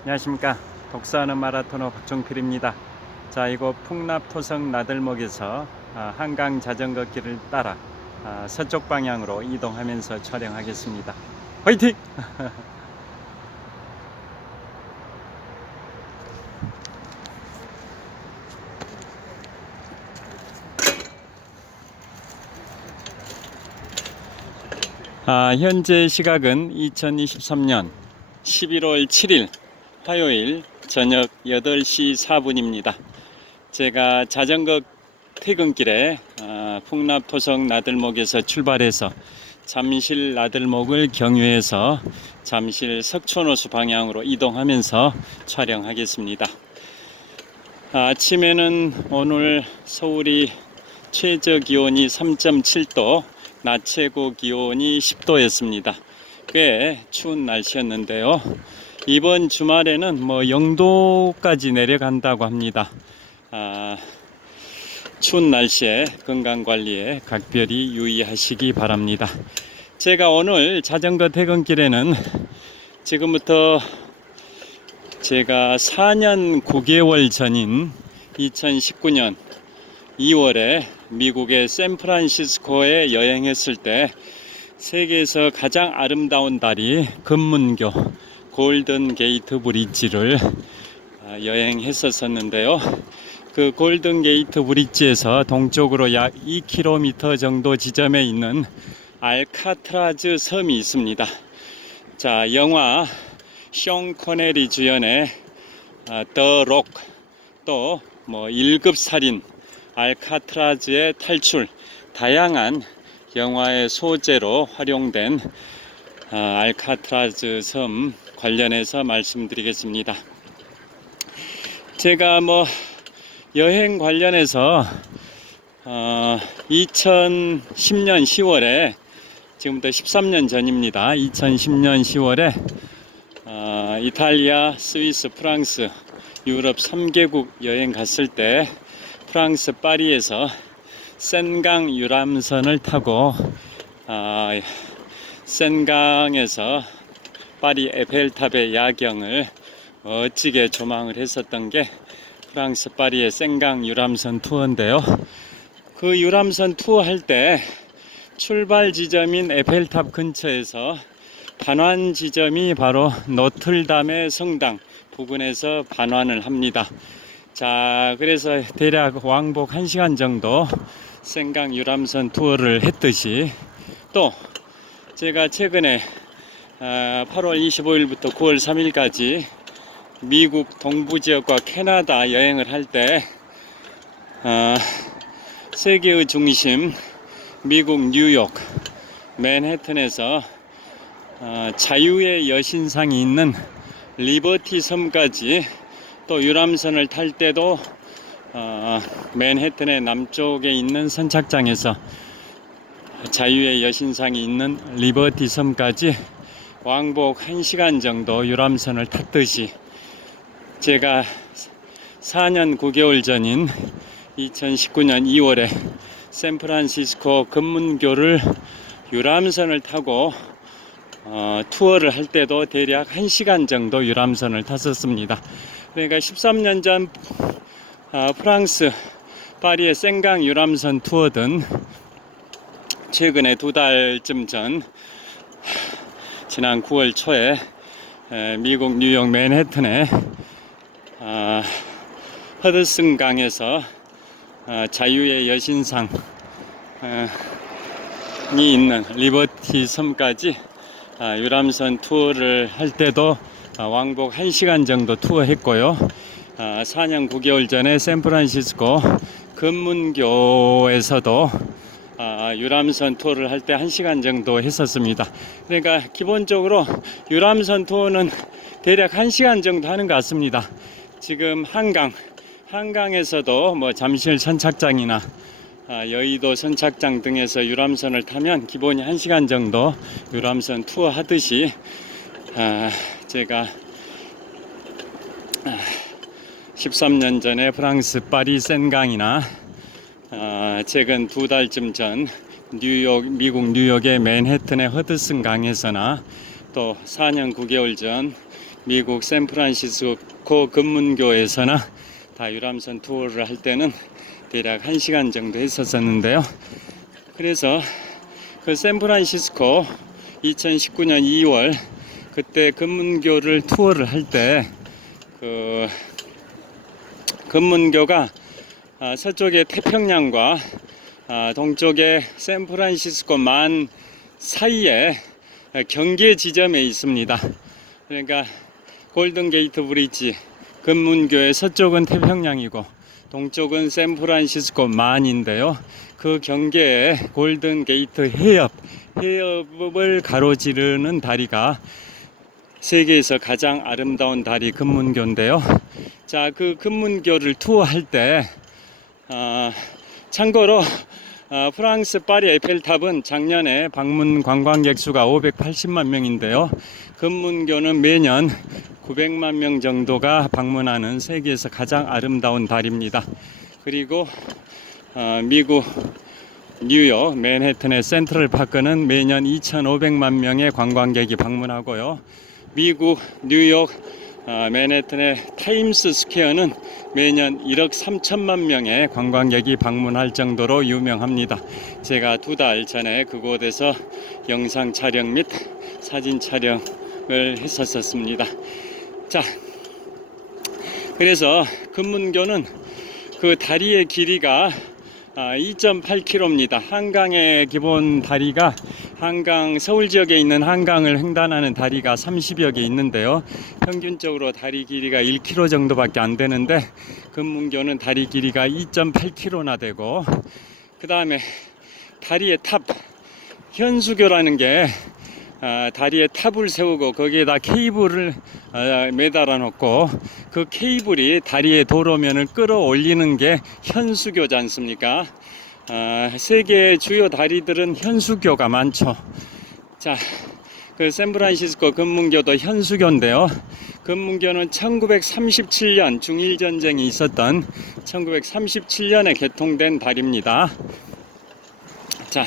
안녕하십니까. 독서하는 마라토너 박종필입니다. 자, 이곳 풍납토성 나들목에서 한강 자전거 길을 따라 서쪽 방향으로 이동하면서 촬영하겠습니다. 화이팅! 현재 시각은 2023년 11월 7일 화요일 저녁 8시 4분입니다. 제가 자전거 퇴근길에 풍납토성 나들목에서 출발해서 잠실 나들목을 경유해서 잠실 석촌호수 방향으로 이동하면서 촬영하겠습니다. 아침에는 오늘 서울이 최저 기온이 3.7도, 낮 최고 기온이 10도였습니다. 꽤 추운 날씨였는데요. 이번 주말에는 0도까지 내려간다고 합니다. 추운 날씨에 건강관리에 각별히 유의하시기 바랍니다. 제가 오늘 자전거 퇴근길에는 지금부터 제가 4년 9개월 전인 2019년 2월에 미국의 샌프란시스코에 여행했을 때 세계에서 가장 아름다운 다리 금문교 골든 게이트 브릿지를 여행했었는데요. 그 골든 게이트 브릿지에서 동쪽으로 약 2km 정도 지점에 있는 알카트라즈 섬이 있습니다. 자, 영화 숀 코네리 주연의 더 록, 또 1급 살인, 알카트라즈의 탈출, 다양한 영화의 소재로 활용된 알카트라즈 섬 관련해서 말씀드리겠습니다. 제가 여행 관련해서 2010년 10월에 지금부터 13년 전입니다. 2010년 10월에 이탈리아, 스위스, 프랑스, 유럽 3개국 여행 갔을 때 프랑스 파리에서 센강 유람선을 타고 센강에서 파리 에펠탑의 야경을 멋지게 조망을 했었던 게 프랑스 파리의 센강 유람선 투어인데요. 그 유람선 투어 할 때 출발 지점인 에펠탑 근처에서 반환 지점이 바로 노틀담의 성당 부근에서 반환을 합니다. 자, 그래서 대략 왕복 1시간 정도 센강 유람선 투어를 했듯이, 또 제가 최근에 8월 25일부터 9월 3일까지 미국 동부지역과 캐나다 여행을 할 때 세계의 중심 미국 뉴욕 맨해튼에서 자유의 여신상이 있는 리버티 섬까지, 또 유람선을 탈 때도 맨해튼의 남쪽에 있는 선착장에서 자유의 여신상이 있는 리버티 섬까지 왕복 1시간 정도 유람선을 탔듯이, 제가 4년 9개월 전인 2019년 2월에 샌프란시스코 금문교를 유람선을 타고 투어를 할 때도 대략 1시간 정도 유람선을 탔었습니다. 그러니까 13년 전 프랑스 파리의 센강 유람선 투어든, 최근에 2달쯤 전 지난 9월 초에 미국 뉴욕 맨해튼의 허드슨 강에서 자유의 여신상이 있는 리버티 섬까지 유람선 투어를 할 때도 왕복 1시간 정도 투어했고요. 4년 9개월 전에 샌프란시스코 금문교에서도 유람선 투어를 할 때 1시간 정도 했었습니다. 그러니까 기본적으로 유람선 투어는 대략 1시간 정도 하는 것 같습니다. 지금 한강에서도 잠실 선착장이나 여의도 선착장 등에서 유람선을 타면 기본이 1시간 정도 유람선 투어 하듯이, 제가 13년 전에 프랑스 파리 센강이나 최근 2달쯤 전 미국 뉴욕의 맨해튼의 허드슨 강에서나 또 4년 9개월 전 미국 샌프란시스코 금문교에서나 다 유람선 투어를 할 때는 대략 1시간 정도 했었는데요. 그래서 그 샌프란시스코 2019년 2월 그때 금문교를 투어를 할 때 그 금문교가 서쪽의 태평양과 동쪽의 샌프란시스코 만 사이에 경계 지점에 있습니다. 그러니까 골든 게이트 브리지, 금문교의 서쪽은 태평양이고 동쪽은 샌프란시스코 만인데요. 그 경계에 골든 게이트 해협을 가로지르는 다리가 세계에서 가장 아름다운 다리 금문교인데요. 자, 그 금문교를 투어할 때 참고로 프랑스 파리 에펠탑은 작년에 방문 관광객 수가 580만 명인데요. 금문교는 매년 900만 명 정도가 방문하는 세계에서 가장 아름다운 다리입니다. 그리고 미국 뉴욕 맨해튼의 센트럴 파크는 매년 2,500만 명의 관광객이 방문하고요. 미국 뉴욕 맨해튼의 타임스 스퀘어는 매년 1억 3천만 명의 관광객이 방문할 정도로 유명합니다. 제가 2달 전에 그곳에서 영상 촬영 및 사진 촬영을 했었습니다. 자, 그래서 금문교는 그 다리의 길이가 2.8km입니다. 한강의 기본 다리가 한강, 서울 지역에 있는 한강을 횡단하는 다리가 30여 개 있는데요. 평균적으로 다리 길이가 1km 정도밖에 안 되는데 금문교는 다리 길이가 2.8km나 되고, 그 다음에 다리의 탑, 현수교라는 게 다리에 탑을 세우고 거기에다 케이블을 매달아 놓고 그 케이블이 다리의 도로면을 끌어올리는 게 현수교지 않습니까? 세계의 주요 다리들은 현수교가 많죠. 자, 그 샌프란시스코 금문교도 현수교인데요. 금문교는 1937년 중일전쟁이 있었던 1937년에 개통된 다리입니다. 자,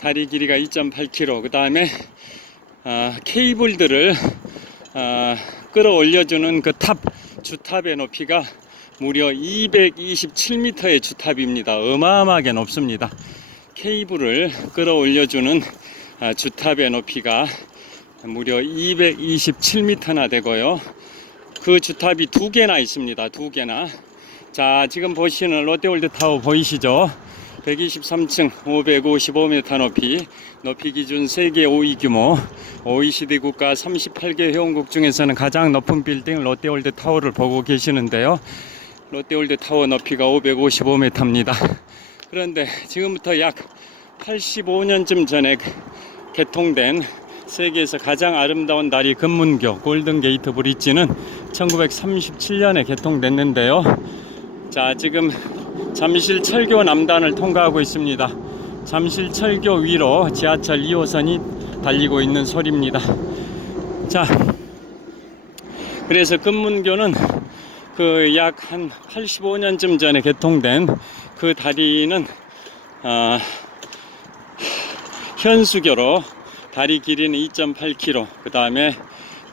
다리 길이가 2.8km, 그 다음에 케이블들을 끌어올려주는 그 탑, 주탑의 높이가 무려 227m의 주탑입니다. 어마어마하게 높습니다. 케이블을 끌어올려주는 주탑의 높이가 무려 227m나 되고요. 그 주탑이 2개나 있습니다. 2개나. 자, 지금 보시는 롯데월드타워 보이시죠? 123층 555m 높이 기준 세계 5위 규모 OECD 국가 38개 회원국 중에서는 가장 높은 빌딩 롯데월드타워를 보고 계시는데요. 롯데월드타워 높이가 555m입니다. 그런데 지금부터 약 85년쯤 전에 개통된 세계에서 가장 아름다운 다리 금문교 골든게이트 브릿지는 1937년에 개통됐는데요. 자, 지금 잠실철교 남단을 통과하고 있습니다. 잠실철교 위로 지하철 2호선이 달리고 있는 소리입니다. 자, 그래서 금문교는 그 약 한 85년쯤 전에 개통된 그 다리는 현수교로 다리 길이는 2.8km, 그 다음에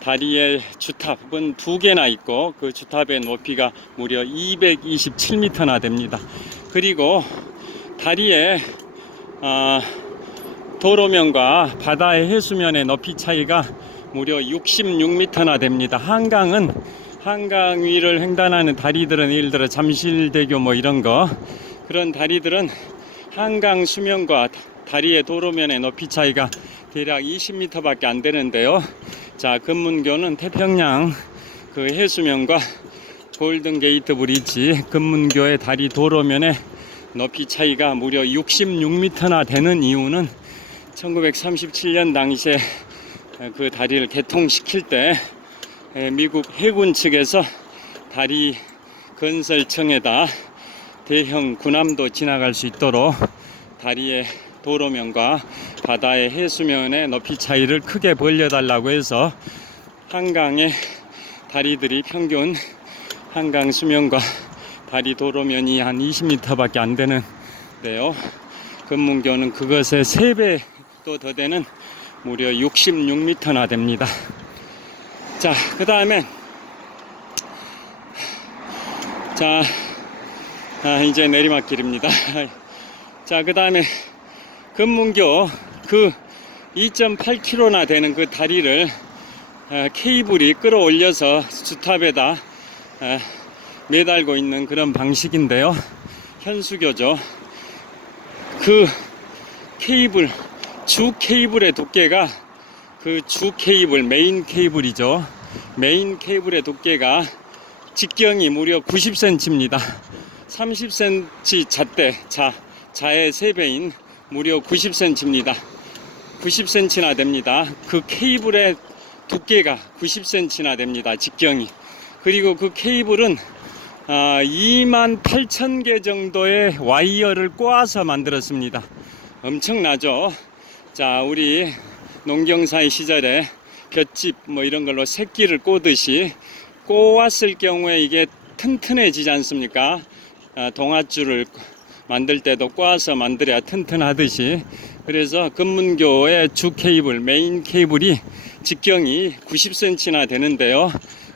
다리의 주탑은 2개나 있고 그 주탑의 높이가 무려 227m나 됩니다. 그리고 다리의 도로면과 바다의 해수면의 높이 차이가 무려 66m나 됩니다. 한강 위를 횡단하는 다리들은 예를 들어 잠실대교 뭐 이런 거, 그런 다리들은 한강 수면과 다리의 도로면의 높이 차이가 대략 20m밖에 안 되는데요. 자, 금문교는 태평양 그 해수면과 골든게이트 브릿지 금문교의 다리 도로면의 높이 차이가 무려 66m나 되는 이유는 1937년 당시에 그 다리를 개통시킬 때 미국 해군 측에서 다리 건설청에다 대형 군함도 지나갈 수 있도록 다리의 도로면과 바다의 해수면의 높이 차이를 크게 벌려달라고 해서 한강의 다리들이 평균 한강 수면과 다리 도로면이 한 20m밖에 안 되는데요. 금문교는 그것의 3배도 더 되는 무려 66m나 됩니다. 자, 그 다음에 자, 이제 내리막길입니다. 자, 그 다음에 금문교 그 2.8km나 되는 그 다리를 케이블이 끌어올려서 주탑에다 매달고 있는 그런 방식인데요. 현수교죠. 그 케이블, 주 케이블의 두께가 그 주 케이블, 메인 케이블이죠. 메인 케이블의 두께가 직경이 무려 90cm입니다. 30cm 자의 3배인 무려 90cm입니다. 90cm나 됩니다. 그 케이블의 두께가 90cm나 됩니다. 직경이. 그리고 그 케이블은 28,000개 정도의 와이어를 꼬아서 만들었습니다. 엄청나죠. 자, 우리 농경사의 시절에 볏짚 뭐 이런 걸로 새끼를 꼬듯이 꼬았을 경우에 이게 튼튼해지지 않습니까? 동아줄을 만들 때도 꼬아서 만들어야 튼튼하듯이. 그래서 금문교의 주 케이블, 메인 케이블이 직경이 90cm나 되는데요.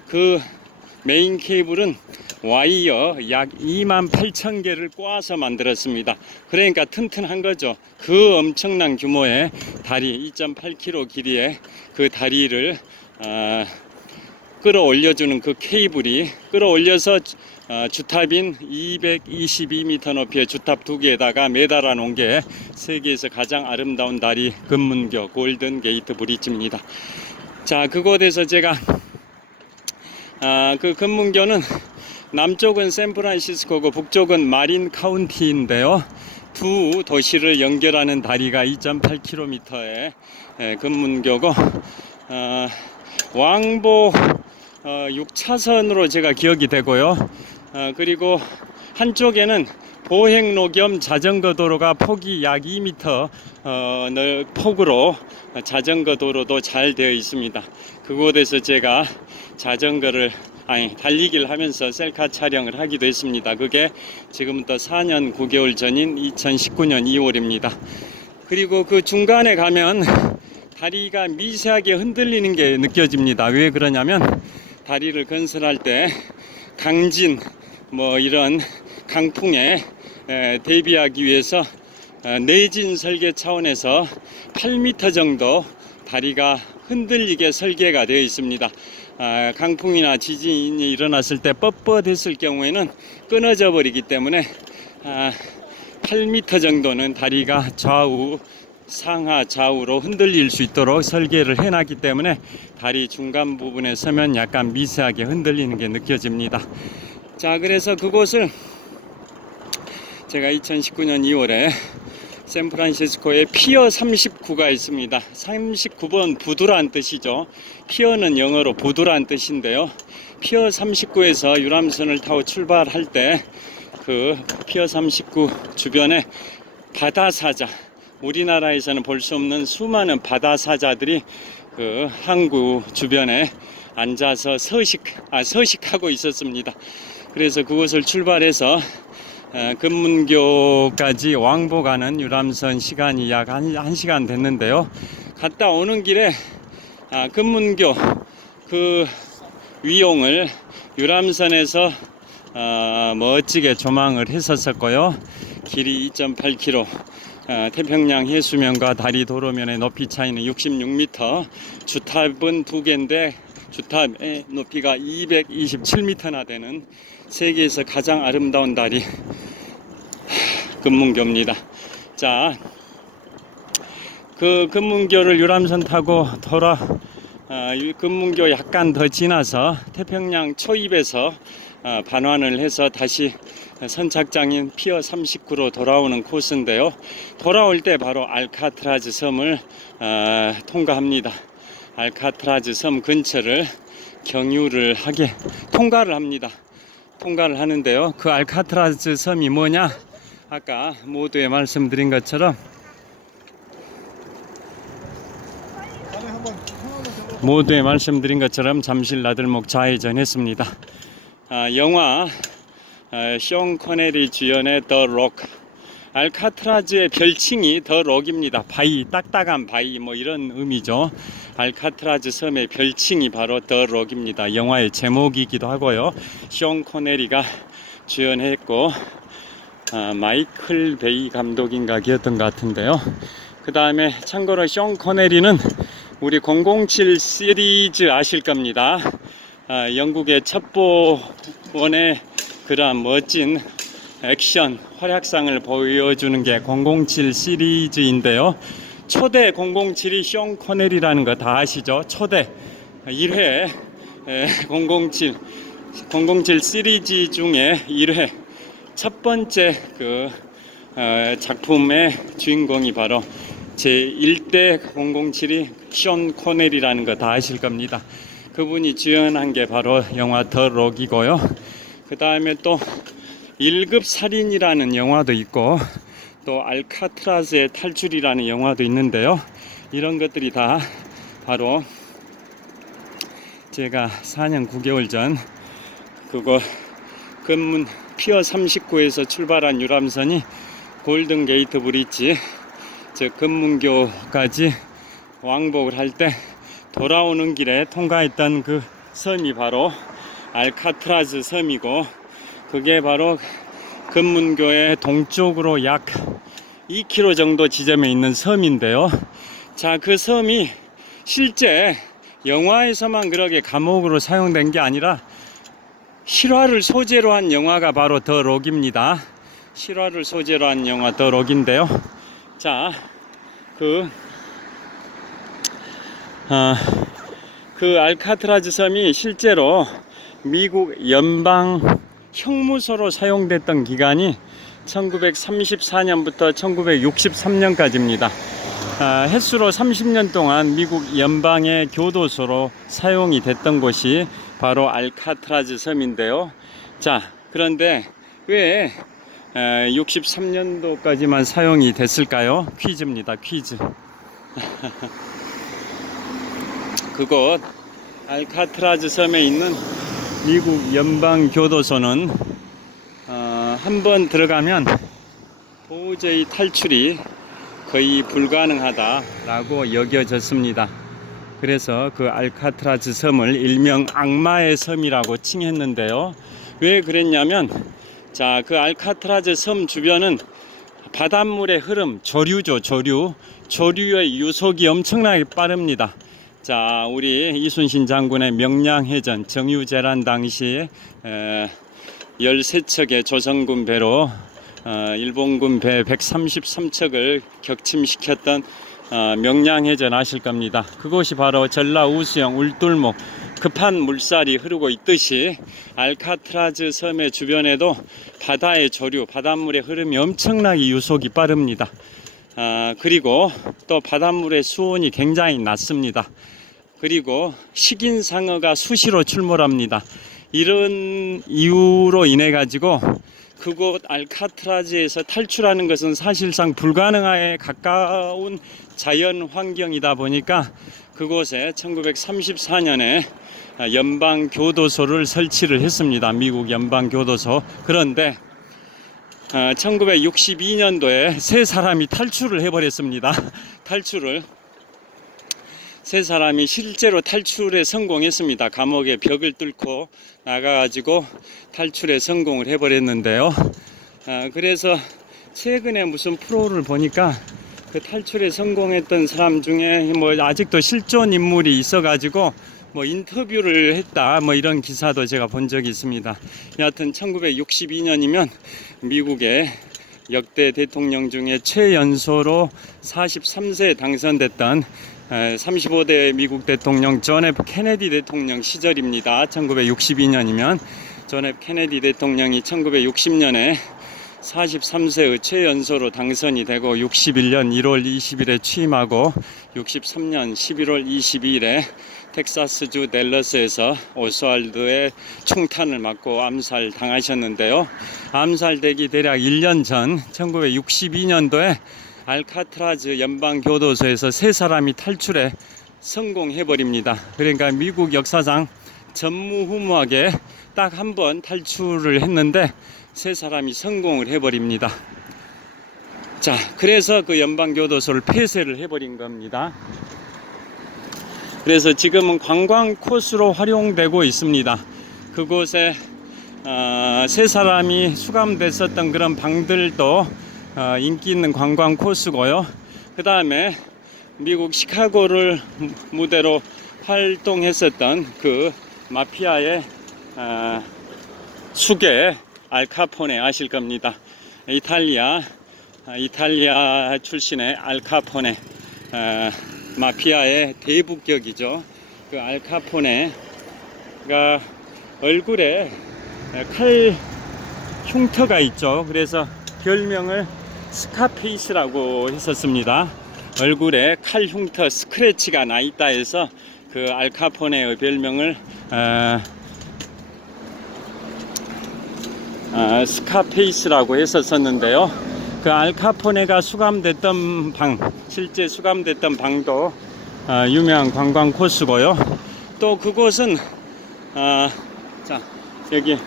그 메인 케이블은 와이어 약 28,000개를 꼬아서 만들었습니다. 그러니까 튼튼한 거죠. 그 엄청난 규모의 다리, 2.8km 길이의 그 다리를 끌어올려주는 그 케이블이 끌어올려서 주탑인 222m 높이의 주탑 2개에다가 매달아 놓은 게 세계에서 가장 아름다운 다리 금문교 골든 게이트 브릿지입니다. 자, 그곳에서 제가 그 금문교는 남쪽은 샌프란시스코고 북쪽은 마린 카운티인데요. 두 도시를 연결하는 다리가 2.8km의 금문교고 왕복 6차선으로 제가 기억이 되고요. 그리고 한쪽에는 보행로 겸 자전거 도로가 폭이 약 2m 폭으로 자전거 도로도 잘 되어 있습니다. 그곳에서 제가 달리기를 하면서 셀카 촬영을 하기도 했습니다. 그게 지금부터 4년 9개월 전인 2019년 2월입니다. 그리고 그 중간에 가면 다리가 미세하게 흔들리는 게 느껴집니다. 왜 그러냐면 다리를 건설할 때 강진 뭐 이런 강풍에 대비하기 위해서 내진 설계 차원에서 8m 정도 다리가 흔들리게 설계가 되어 있습니다. 강풍이나 지진이 일어났을 때 뻣뻣했을 경우에는 끊어져 버리기 때문에 8m 정도는 다리가 상하 좌우로 흔들릴 수 있도록 설계를 해놨기 때문에 다리 중간 부분에 서면 약간 미세하게 흔들리는 게 느껴집니다. 자, 그래서 그곳을 제가 2019년 2월에 샌프란시스코에 피어 39가 있습니다. 39번 부두란 뜻이죠. 피어는 영어로 부두란 뜻인데요. 피어 39에서 유람선을 타고 출발할 때 그 피어 39 주변에 바다사자, 우리나라에서는 볼 수 없는 수많은 바다사자들이 그 항구 주변에 앉아서 서식하고 있었습니다. 그래서 그곳을 출발해서 금문교까지 왕복하는 유람선 시간이 약 1시간 됐는데요. 갔다 오는 길에 금문교 그 위용을 유람선에서 멋지게 조망을 했었고요. 길이 2.8km, 태평양 해수면과 다리 도로면의 높이 차이는 66m, 주탑은 2개인데 주탑의 높이가 227m나 되는 세계에서 가장 아름다운 다리 금문교입니다. 자, 그 금문교를 유람선 타고 금문교 약간 더 지나서 태평양 초입에서 반환을 해서 다시 선착장인 피어 39로 돌아오는 코스인데요. 돌아올 때 바로 알카트라즈 섬을 통과합니다. 알카트라즈 섬 근처를 경유를 통과를 합니다. 통과를 하는데요. 그 알카트라즈 섬이 뭐냐? 아까 모두에 말씀드린 것처럼 잠실 나들목 좌회전했습니다. 영화 숀 코네리 주연의 더 록 알카트라즈의 별칭이 더 록입니다. 바위, 딱딱한 바위 뭐 이런 의미죠. 알카트라즈 섬의 별칭이 바로 더 록입니다. 영화의 제목이기도 하고요. 숀 코네리가 주연했고 마이클 베이 감독인가 기였던 것 같은데요. 그 다음에 참고로 숀 코네리는 우리 007 시리즈 아실 겁니다. 영국의 첩보원의 그러한 멋진 액션 활약상을 보여주는 게 007 시리즈인데요. 초대 007이 숀 코넬이라는 거 다 아시죠? 초대 1회 007 시리즈 중에 1회 첫 번째 그 작품의 주인공이 바로 제1대 007이 숀 코넬이라는 거 다 아실 겁니다. 그분이 주연한 게 바로 영화 더 록이고요. 그 다음에 또 1급 살인이라는 영화도 있고 또 알카트라즈의 탈출이라는 영화도 있는데요. 이런 것들이 다 바로 제가 4년 9개월 전 그거 근문 피어 39에서 출발한 유람선이 골든 게이트 브릿지 즉 금문교까지 왕복을 할 때 돌아오는 길에 통과했던 그 섬이 바로 알카트라즈 섬이고, 그게 바로 금문교의 동쪽으로 약 2km 정도 지점에 있는 섬인데요. 자, 그 섬이 실제 영화에서만 그렇게 감옥으로 사용된 게 아니라 실화를 소재로 한 영화가 바로 더 록입니다. 실화를 소재로 한 영화 더 록인데요. 자, 그 알카트라즈 섬이 실제로 미국 연방 형무소로 사용됐던 기간이 1934년부터 1963년까지입니다. 횟수로 30년 동안 미국 연방의 교도소로 사용이 됐던 곳이 바로 알카트라즈 섬인데요. 자, 그런데 왜 63년도까지만 사용이 됐을까요? 퀴즈입니다. 퀴즈. 그곳 알카트라즈 섬에 있는 미국 연방교도소는 한번 들어가면 도저히 탈출이 거의 불가능하다라고 여겨졌습니다. 그래서 그 알카트라즈 섬을 일명 악마의 섬이라고 칭했는데요. 왜 그랬냐면, 자, 그 알카트라즈 섬 주변은 바닷물의 흐름, 조류죠, 조류의 유속이 엄청나게 빠릅니다. 자, 우리 이순신 장군의 명량해전 정유재란 당시에 13척의 조선군 배로 일본군 배 133척을 격침시켰던 명량해전 아실 겁니다. 그곳이 바로 전라 우수영 울돌목 급한 물살이 흐르고 있듯이 알카트라즈 섬의 주변에도 바다의 조류, 바닷물의 흐름이 엄청나게 유속이 빠릅니다. 그리고 또 바닷물의 수온이 굉장히 낮습니다. 그리고 식인상어가 수시로 출몰합니다. 이런 이유로 인해 가지고 그곳 알카트라즈에서 탈출하는 것은 사실상 불가능에 가까운 자연 환경이다 보니까 그곳에 1934년에 연방교도소를 설치를 했습니다. 미국 연방교도소. 그런데 1962년도에 세 사람이 탈출을 해버렸습니다. 세 사람이 실제로 탈출에 성공했습니다. 감옥의 벽을 뚫고 나가가지고 탈출에 성공을 해버렸는데요. 그래서 최근에 무슨 프로를 보니까 그 탈출에 성공했던 사람 중에 뭐 아직도 실존 인물이 있어가지고 뭐 인터뷰를 했다 뭐 이런 기사도 제가 본 적이 있습니다. 여하튼 1962년이면 미국의 역대 대통령 중에 최연소로 43세에 당선됐던 35대 미국 대통령 존 F 케네디 대통령 시절입니다. 1962년이면 존 F 케네디 대통령이 1960년에 43세의 최연소로 당선이 되고 61년 1월 20일에 취임하고 63년 11월 22일에 텍사스주 댈러스에서 오스왈드의 총탄을 맞고 암살 당하셨는데요. 암살되기 대략 1년 전 1962년도에 알카트라즈 연방교도소에서 세 사람이 탈출에 성공해버립니다. 그러니까 미국 역사상 전무후무하게 딱 한 번 탈출을 했는데 세 사람이 성공을 해버립니다. 자, 그래서 그 연방교도소를 폐쇄를 해버린 겁니다. 그래서 지금은 관광 코스로 활용되고 있습니다. 그곳에 세 사람이 수감됐었던 그런 방들도 인기 있는 관광 코스고요. 그 다음에 미국 시카고를 무대로 활동했었던 그 마피아의 수괴 알카포네 아실 겁니다. 이탈리아 출신의 알카포네 마피아의 대부격이죠. 그 알카포네가 얼굴에 칼 흉터가 있죠. 그래서 별명을 스카페이스라고 했었습니다. 얼굴에 칼 흉터 스크래치가 나 있다 해서 그 알카포네의 별명을 스카페이스라고 했었는데요. 그 알카포네가 수감됐던 방, 실제 수감됐던 방도 유명한 관광 코스고요. 또 그곳은 자, 여기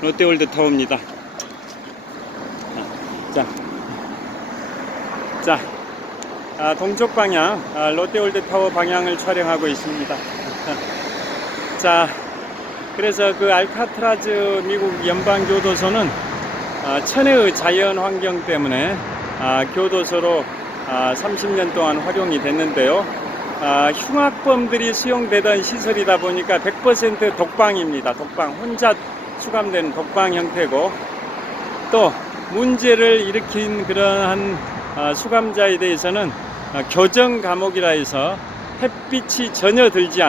롯데월드 타워입니다. 동쪽 방향 롯데월드 타워 방향을 촬영하고 있습니다. 자, 그래서 그 알카트라즈 미국 연방교도소는 천혜의 자연 환경 때문에 교도소로 30년 동안 활용이 됐는데요. 흉악범들이 수용되던 시설이다 보니까 100% 독방입니다. 독방, 혼자 수감된 독방 형태고, 또 문제를 일으킨 그러한 수감자에 대해서는 교정 감옥이라 해서 햇빛이 전혀 들지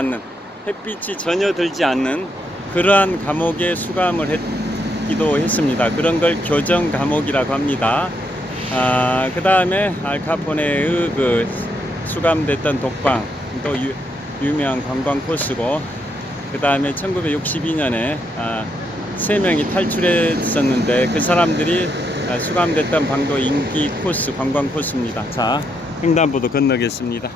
않는 그러한 감옥에 수감을 했기도 했습니다. 그런 걸 교정 감옥이라고 합니다. 그 다음에 알카포네의 그 수감됐던 독방도 유명한 관광 코스고, 그 다음에 1962년에 3명이 탈출했었는데 그 사람들이 수감됐던 방도 인기 코스, 관광 코스입니다. 자, 횡단보도 건너겠습니다.